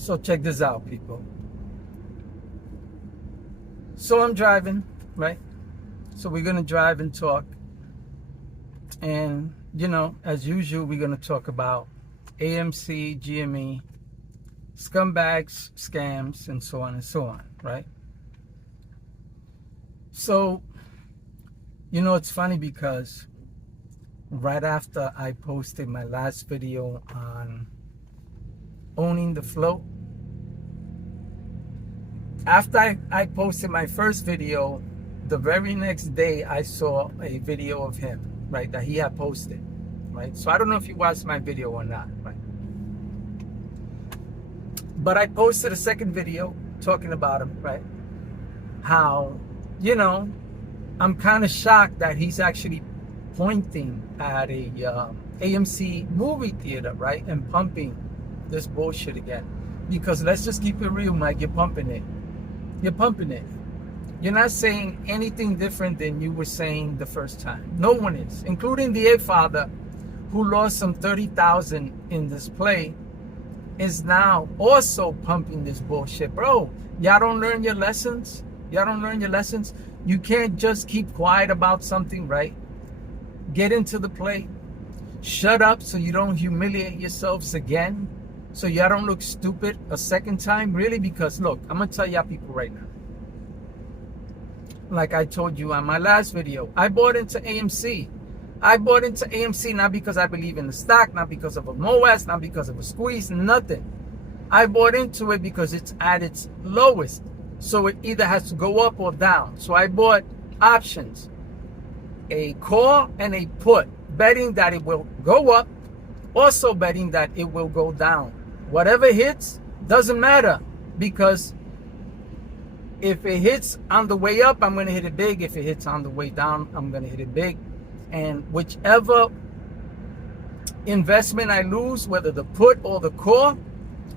So check this out, people. So I'm driving, right? So we're going to drive and talk. And, you know, as usual, we're going to talk about AMC, GME, scumbags, scams, and so on and so on, right? So, you know, it's funny because right after I posted my last video on owning the float, after I posted my first video, the very next day I saw a video of him, right, that he had posted, right? So I don't know if you watched my video or not, right? But I posted a second video talking about him, right? How, you know, I'm kind of shocked that he's actually pointing at a AMC movie theater, right? And pumping this bullshit again. Because let's just keep it real, Mike, you're pumping it. You're pumping it. You're not saying anything different than you were saying the first time. No one is, including the father who lost some 30,000 in this play, is now also pumping this bullshit. Bro, y'all don't learn your lessons? Y'all don't learn your lessons? You can't just keep quiet about something, right? Get into the play. Shut up so you don't humiliate yourselves again. So y'all don't look stupid a second time. Really? Because look, I'm going to tell y'all people right now. Like I told you on my last video, I bought into AMC. I bought into AMC not because I believe in the stock, not because of a MOAS, not because of a squeeze, nothing. I bought into it because it's at its lowest. So it either has to go up or down. So I bought options, a call and a put, betting that it will go up, also betting that it will go down. Whatever hits, doesn't matter, because if it hits on the way up, I'm going to hit it big. If it hits on the way down, I'm going to hit it big. And whichever investment I lose, whether the put or the call,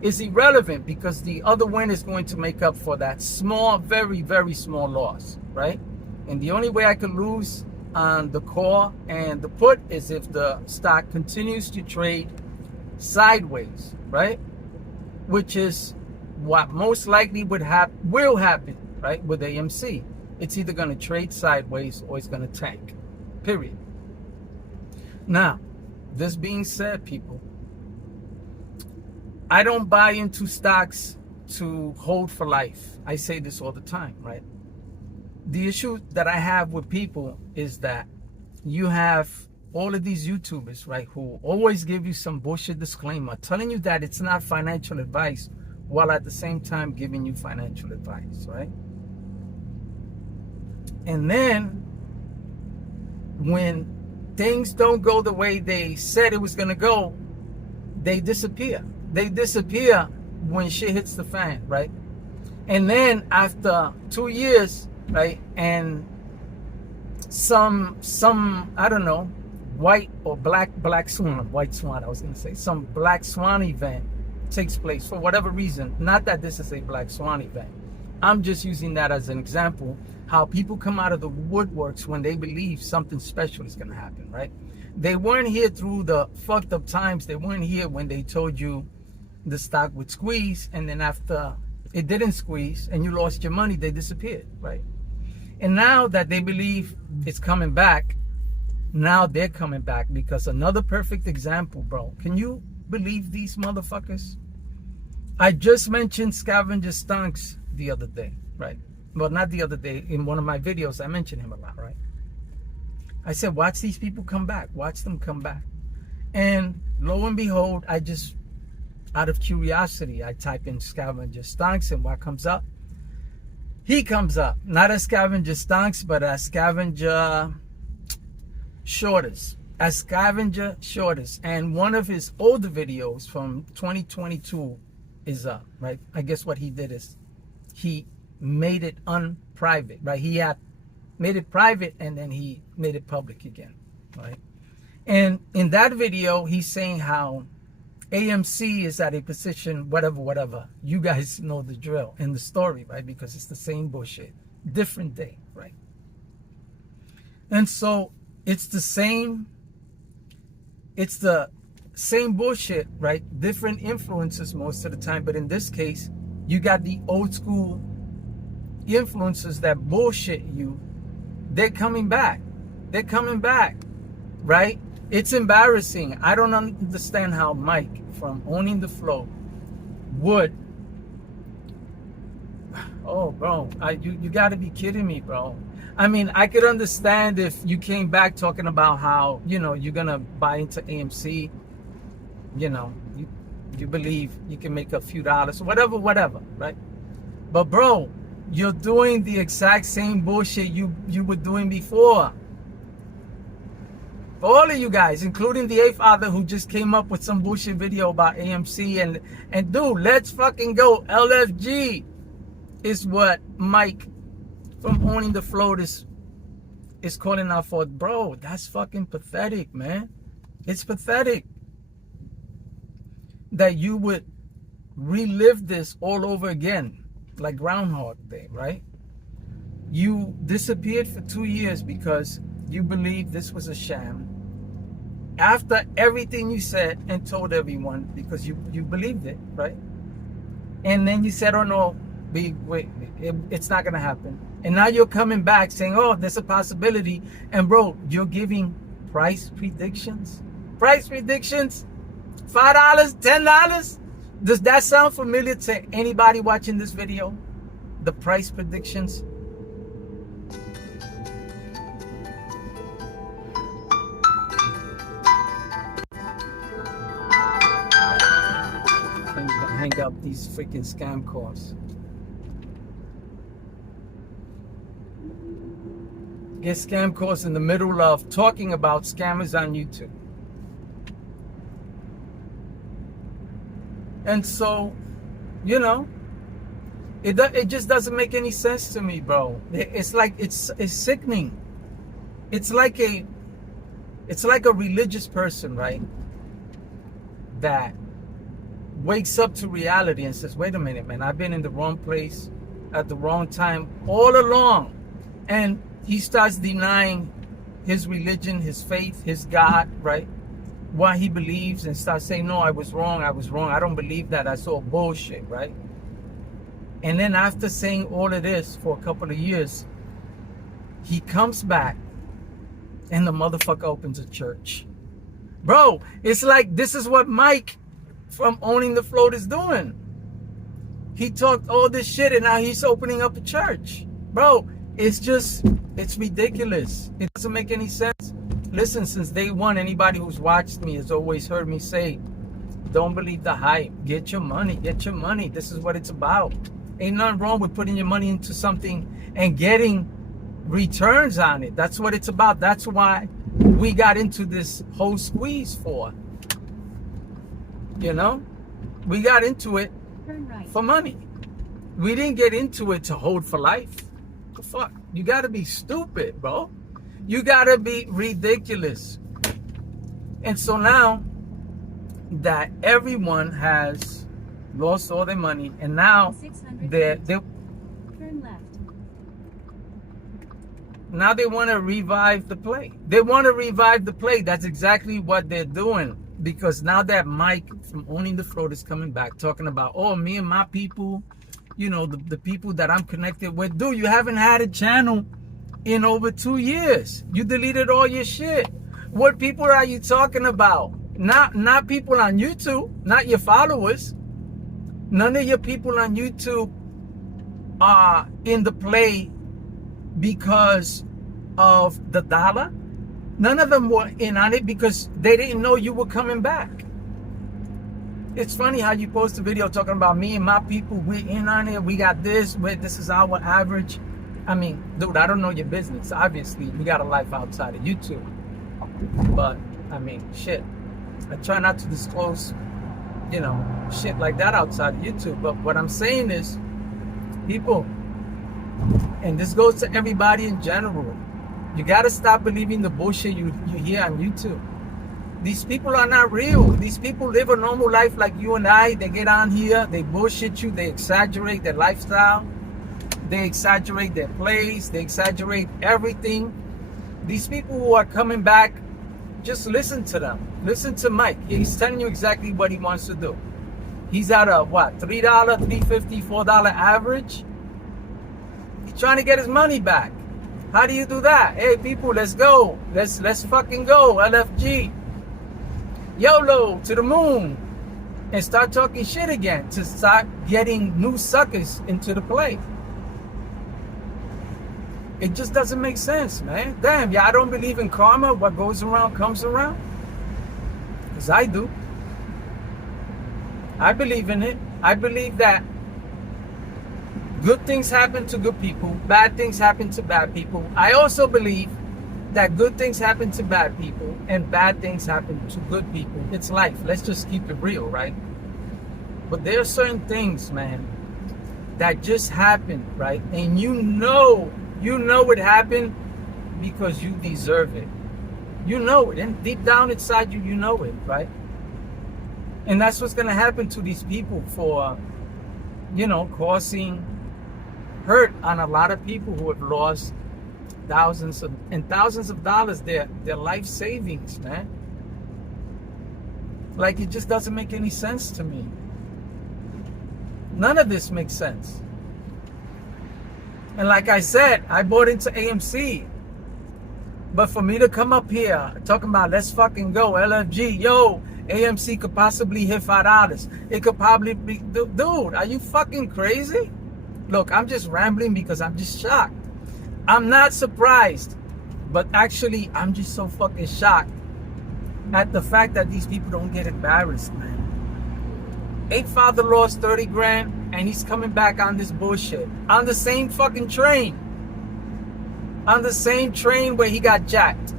is irrelevant, because the other win is going to make up for that small, very, very small loss, right? And the only way I could lose on the call and the put is if the stock continues to trade sideways, right? Which is what most likely will happen, right, with AMC. It's either going to trade sideways or it's going to tank, period. Now, this being said, people, I don't buy into stocks to hold for life. I say this all the time, right? The issue that I have with people is that you have all of these YouTubers, right, who always give you some bullshit disclaimer telling you that it's not financial advice, while at the same time giving you financial advice, right? And then when things don't go the way they said it was going to go, they disappear. They disappear when shit hits the fan, right? And then after 2 years, right, and some I don't know, white or black swan, white swan, I was going to say, some black swan event takes place for whatever reason. Not that this is a black swan event. I'm just using that as an example, how people come out of the woodworks when they believe something special is going to happen, right? They weren't here through the fucked up times. They weren't here when they told you the stock would squeeze, and then after it didn't squeeze and you lost your money, they disappeared, right? And now that they believe it's coming back, now they're coming back, because another perfect example, bro. Can you believe these motherfuckers? I just mentioned Scavenger Stunks the other day, right? Well, not the other day. In one of my videos, I mentioned him a lot, right? I said, watch these people come back. Watch them come back. And lo and behold, I just, out of curiosity, I type in Scavenger Stunks, and what comes up? He comes up. Not as Scavenger Stunks, but as Scavenger Shorters. As Scavenger Shorters. And one of his older videos from 2022 is up, right? I guess what he did is he made it unprivate, right? He had made it private and then he made it public again, right? And in that video, he's saying how AMC is at a position, whatever. You guys know the drill and the story, right? Because it's the same bullshit, different day, right? And so it's the same, it's the same bullshit, right? Different influences most of the time, but in this case, you got the old school influencers that bullshit you. They're coming back. They're coming back, right? It's embarrassing. I don't understand how Mike from Owning the Flow would. Oh, bro, you got to be kidding me, bro. I mean, I could understand if you came back talking about how, you're going to buy into AMC, you believe you can make a few dollars, whatever, right? But, bro, you're doing the exact same bullshit you were doing before. For all of you guys, including the A Father who just came up with some bullshit video about AMC and dude, let's fucking go. LFG is what Mike from Owning the Float is calling out for. Bro, that's fucking pathetic, man. It's pathetic that you would relive this all over again, like Groundhog Day, right? You disappeared for 2 years because you believed this was a sham. After everything you said and told everyone, because you believed it, right? And then you said, oh no, wait, it's not gonna happen. And now you're coming back saying, oh, there's a possibility. And bro, you're giving price predictions. Price predictions, $5, $10. Does that sound familiar to anybody watching this video? The price predictions. Hang up these freaking scam calls. Get scam calls in the middle of talking about scammers on YouTube. And so, it just doesn't make any sense to me, bro. It's like it's sickening. It's like a religious person, right? That wakes up to reality and says, wait a minute, man, I've been in the wrong place at the wrong time all along. And he starts denying his religion, his faith, his God, right? What he believes, and starts saying, no, I was wrong. I don't believe that. That's all bullshit, right? And then after saying all of this for a couple of years, he comes back and the motherfucker opens a church. Bro, it's like this is what Mike from Owning the Float is doing. He talked all this shit and now he's opening up a church. Bro, it's ridiculous. It doesn't make any sense. Listen, since day one, anybody who's watched me has always heard me say, don't believe the hype. Get your money. This is what it's about. Ain't nothing wrong with putting your money into something and getting returns on it. That's what it's about. That's why we got into this whole squeeze for. We got into it for money. We didn't get into it to hold for life. The fuck? You gotta be stupid, bro. You gotta be ridiculous. And so now that everyone has lost all their money, and now they're now they want to revive the play. They want to revive the play. That's exactly what they're doing. Because now that Mike from Owning the Float is coming back, talking about, oh, me and my people, the people that I'm connected with. Dude, you haven't had a channel in over 2 years. You deleted all your shit. What people are you talking about? Not people on YouTube, not your followers. None of your people on YouTube are in the play because of the dollar. None of them were in on it because they didn't know you were coming back. It's funny how you post a video talking about me and my people, we're in on it, we got this, this is our average. I mean, dude, I don't know your business. Obviously, you got a life outside of YouTube. But, I mean, shit. I try not to disclose, shit like that outside of YouTube. But what I'm saying is, people, and this goes to everybody in general, you got to stop believing the bullshit you hear on YouTube. These people are not real. These people live a normal life like you and I. They get on here, they bullshit you, they exaggerate their lifestyle, they exaggerate their plays, they exaggerate everything. These people who are coming back just listen to them. Listen to Mike. He's telling you exactly what he wants to do. He's at a what, $3, $3.50, $4 average. He's trying to get his money back. How do you do that? Hey people, let's go. Let's fucking go. LFG. YOLO to the moon. And start talking shit again to start getting new suckers into the play. It just doesn't make sense, man. Damn, yeah, I don't believe in karma. What goes around comes around. Because I do. I believe in it. I believe that good things happen to good people. Bad things happen to bad people. I also believe that good things happen to bad people and bad things happen to good people. It's life. Let's just keep it real, right? But there are certain things, man, that just happen, right? And you know it happened because you deserve it. You know it. And deep down inside you, you know it, right? And that's what's going to happen to these people for, causing hurt on a lot of people who have lost thousands of dollars, their life savings, man. Like, it just doesn't make any sense to me. None of this makes sense. And like I said, I bought into AMC. But for me to come up here talking about let's fucking go, LFG, yo, AMC could possibly hit $5. It could probably be, dude, are you fucking crazy? Look, I'm just rambling because I'm just shocked. I'm not surprised, but actually I'm just so fucking shocked at the fact that these people don't get embarrassed, man. Ape Father lost 30 grand and he's coming back on this bullshit. On the same fucking train. On the same train where he got jacked.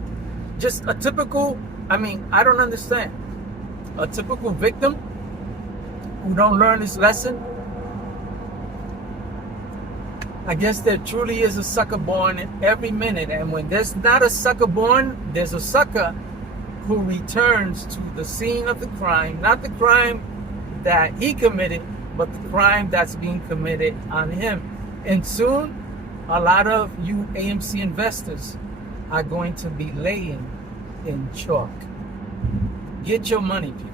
Just a typical, I don't understand. A typical victim who don't learn his lesson. I guess there truly is a sucker born every minute. And when there's not a sucker born, there's a sucker who returns to the scene of the crime. Not the crime that he committed, but the crime that's being committed on him. And soon, a lot of you AMC investors are going to be laying in chalk. Get your money, people.